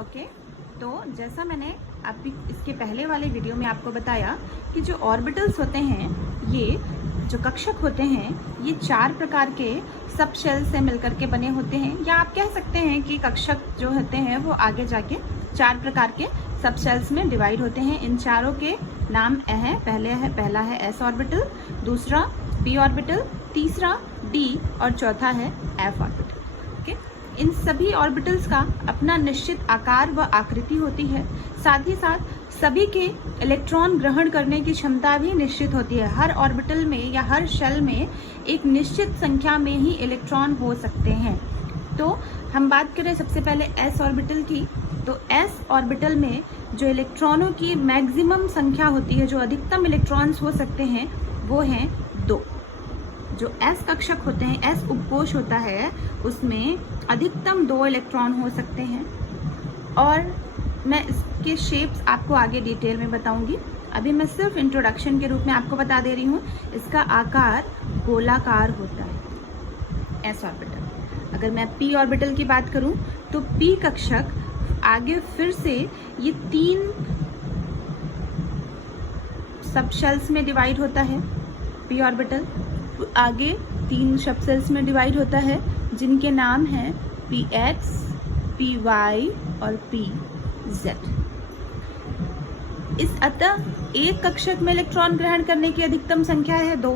Okay, तो जैसा मैंने अभी इसके पहले वाले वीडियो में आपको बताया कि जो ऑर्बिटल्स होते हैं, ये जो कक्षक होते हैं, ये 4 प्रकार के सब शेल से मिलकर के बने होते हैं, या आप कह सकते हैं कि कक्षक जो होते हैं वो आगे जाके 4 प्रकार के सब शेल्स में डिवाइड होते हैं। इन चारों के नाम हैं, पहला है एस ऑर्बिटल, दूसरा पी ऑर्बिटल, तीसरा डी और चौथा है एफ ऑर्बिटल। ओके, इन सभी ऑर्बिटल्स का अपना निश्चित आकार व आकृति होती है। साथ ही साथ सभी के इलेक्ट्रॉन ग्रहण करने की क्षमता भी निश्चित होती है। हर ऑर्बिटल में या हर शेल में एक निश्चित संख्या में ही इलेक्ट्रॉन हो सकते हैं। तो हम बात करें सबसे पहले एस ऑर्बिटल की, तो एस ऑर्बिटल में जो इलेक्ट्रॉनों की मैक्सिमम संख्या होती है, जो अधिकतम इलेक्ट्रॉन्स हो सकते हैं, वो हैं 2। जो एस कक्षक होते हैं, एस उपकोश होता है, उसमें अधिकतम 2 इलेक्ट्रॉन हो सकते हैं। और मैं इसके शेप्स आपको आगे डिटेल में बताऊंगी। अभी मैं सिर्फ इंट्रोडक्शन के रूप में आपको बता दे रही हूँ। इसका आकार गोलाकार होता है एस ऑर्बिटल। अगर मैं पी ऑर्बिटल की बात करूं तो पी कक्षक आगे फिर से ये 3 सब शेल्स में डिवाइड होता है। पी ऑर्बिटल आगे 3 सब शेल्स में डिवाइड होता है, जिनके नाम हैं पी एक्स, पी वाई और पी जेड। इस अतः एक कक्षक में इलेक्ट्रॉन ग्रहण करने की अधिकतम संख्या है 2,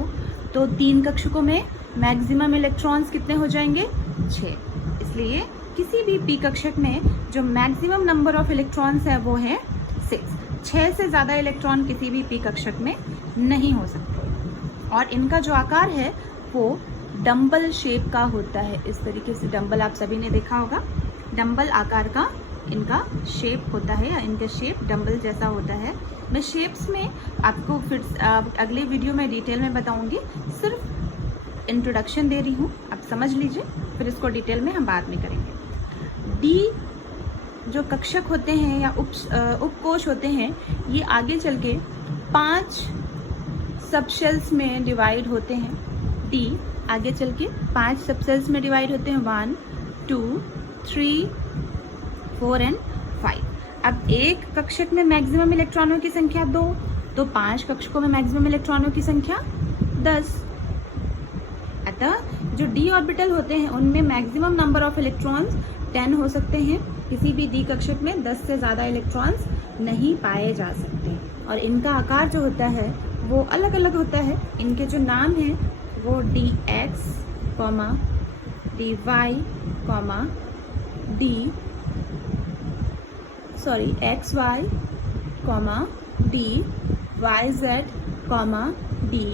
तो 3 कक्षकों में मैक्सिमम इलेक्ट्रॉन्स कितने हो जाएंगे? 6। इसलिए किसी भी पी कक्षक में जो मैक्सिमम नंबर ऑफ इलेक्ट्रॉन्स है वो है 6 से ज़्यादा इलेक्ट्रॉन किसी भी पी कक्षक में नहीं हो सकते। और इनका जो आकार है वो डंबल शेप का होता है। इस तरीके से डंबल आप सभी ने देखा होगा, डंबल आकार का इनका शेप होता है, या इनका शेप डंबल जैसा होता है। मैं शेप्स में आपको फिर अगले वीडियो में डिटेल में बताऊंगी, सिर्फ इंट्रोडक्शन दे रही हूँ, आप समझ लीजिए, फिर इसको डिटेल में हम बाद में करेंगे। डी जो कक्षक होते हैं या उपकोश होते हैं, ये आगे चल के 5 सब शेल्स में डिवाइड होते हैं। डी आगे चल के 5 सब शेल्स में डिवाइड होते हैं, 1, 2, 3, 4 एंड 5। अब एक कक्षक में मैक्सिमम इलेक्ट्रॉनों की संख्या 2, तो 5 कक्षकों में मैक्सिमम इलेक्ट्रॉनों की संख्या 10। अतः जो डी ऑर्बिटल होते हैं उनमें मैक्सिमम नंबर ऑफ इलेक्ट्रॉन्स 10 हो सकते हैं। किसी भी डी कक्षक में 10 से ज़्यादा इलेक्ट्रॉन्स नहीं पाए जा सकते। और इनका आकार जो होता है वो अलग अलग होता है। इनके जो नाम हैं वो D X, D Y, X Y, D Y Z, D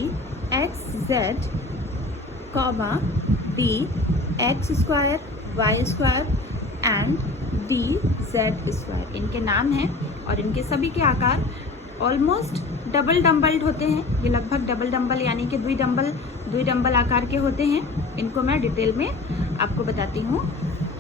X Z, D X square, Y square and D Z square. इनके नाम हैं और इनके सभी के आकार ऑलमोस्ट डबल डम्बल्ड होते हैं। ये लगभग डबल डम्बल यानी कि द्विडम्बल आकार के होते हैं। इनको मैं डिटेल में आपको बताती हूँ।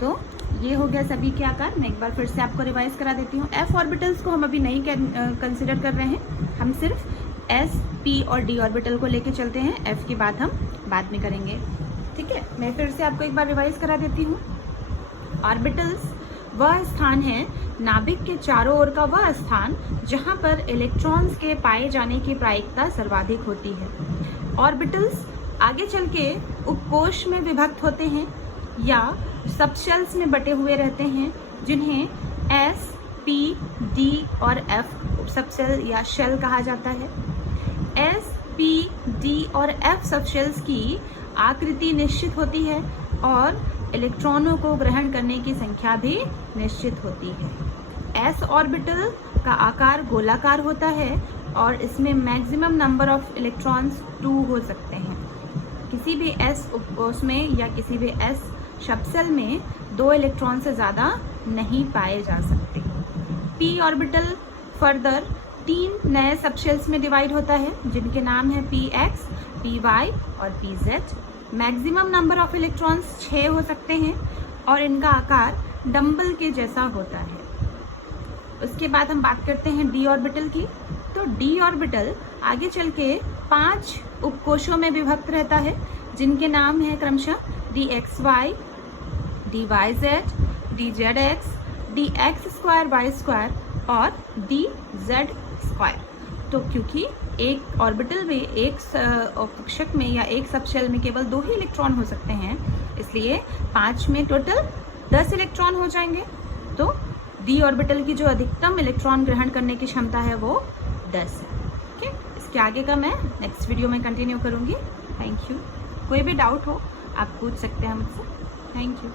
तो ये हो गया सभी के आकार। मैं एक बार फिर से आपको रिवाइज करा देती हूँ। एफ ऑर्बिटल्स को हम अभी नहीं कंसिडर कर रहे हैं, हम सिर्फ एस, पी और डी ऑर्बिटल को लेके चलते हैं। एफ की बात हम बाद में करेंगे, ठीक है। मैं फिर से आपको एक बार रिवाइज करा देती हूँ। ऑर्बिटल्स वह स्थान है, नाभिक के चारों ओर का वह स्थान जहां पर इलेक्ट्रॉन्स के पाए जाने की प्रायिकता सर्वाधिक होती है। ऑर्बिटल्स आगे चल के उपकोश में विभक्त होते हैं या सबशेल्स में बटे हुए रहते हैं, जिन्हें एस, पी, डी और एफ सबशेल या शेल कहा जाता है। एस, पी, डी और एफ सबशेल्स की आकृति निश्चित होती है और इलेक्ट्रॉनों को ग्रहण करने की संख्या भी निश्चित होती है। एस ऑर्बिटल का आकार गोलाकार होता है और इसमें मैक्सिमम नंबर ऑफ इलेक्ट्रॉन्स 2 हो सकते हैं। किसी भी एस उपकोश में या किसी भी एस सबशेल में 2 इलेक्ट्रॉन से ज़्यादा नहीं पाए जा सकते। पी ऑर्बिटल फर्दर 3 नए सबशेल्स में डिवाइड होता है, जिनके नाम है पी एक्स, पी वाई और P Z. Maximum number of electrons 6 हो सकते हैं और इनका आकार डंबल के जैसा होता है। उसके बाद हम बात करते हैं डी ऑर्बिटल की। तो डी ऑर्बिटल आगे चल के 5 उपकोशों में विभक्त रहता है, जिनके नाम है क्रमशः D X Y, D Y Z, D Z X, D X square Y square और डी जेड स्क्वायर। तो क्योंकि एक ऑर्बिटल में, एक कक्षक में या एक सबशेल में केवल 2 ही इलेक्ट्रॉन हो सकते हैं, इसलिए 5 में टोटल 10 इलेक्ट्रॉन हो जाएंगे। तो डी ऑर्बिटल की जो अधिकतम इलेक्ट्रॉन ग्रहण करने की क्षमता है वो 10 है। ओके, इसके आगे का मैं नेक्स्ट वीडियो में कंटिन्यू करूँगी। Thank you. कोई भी डाउट हो आप पूछ सकते हैं मुझसे। Thank you.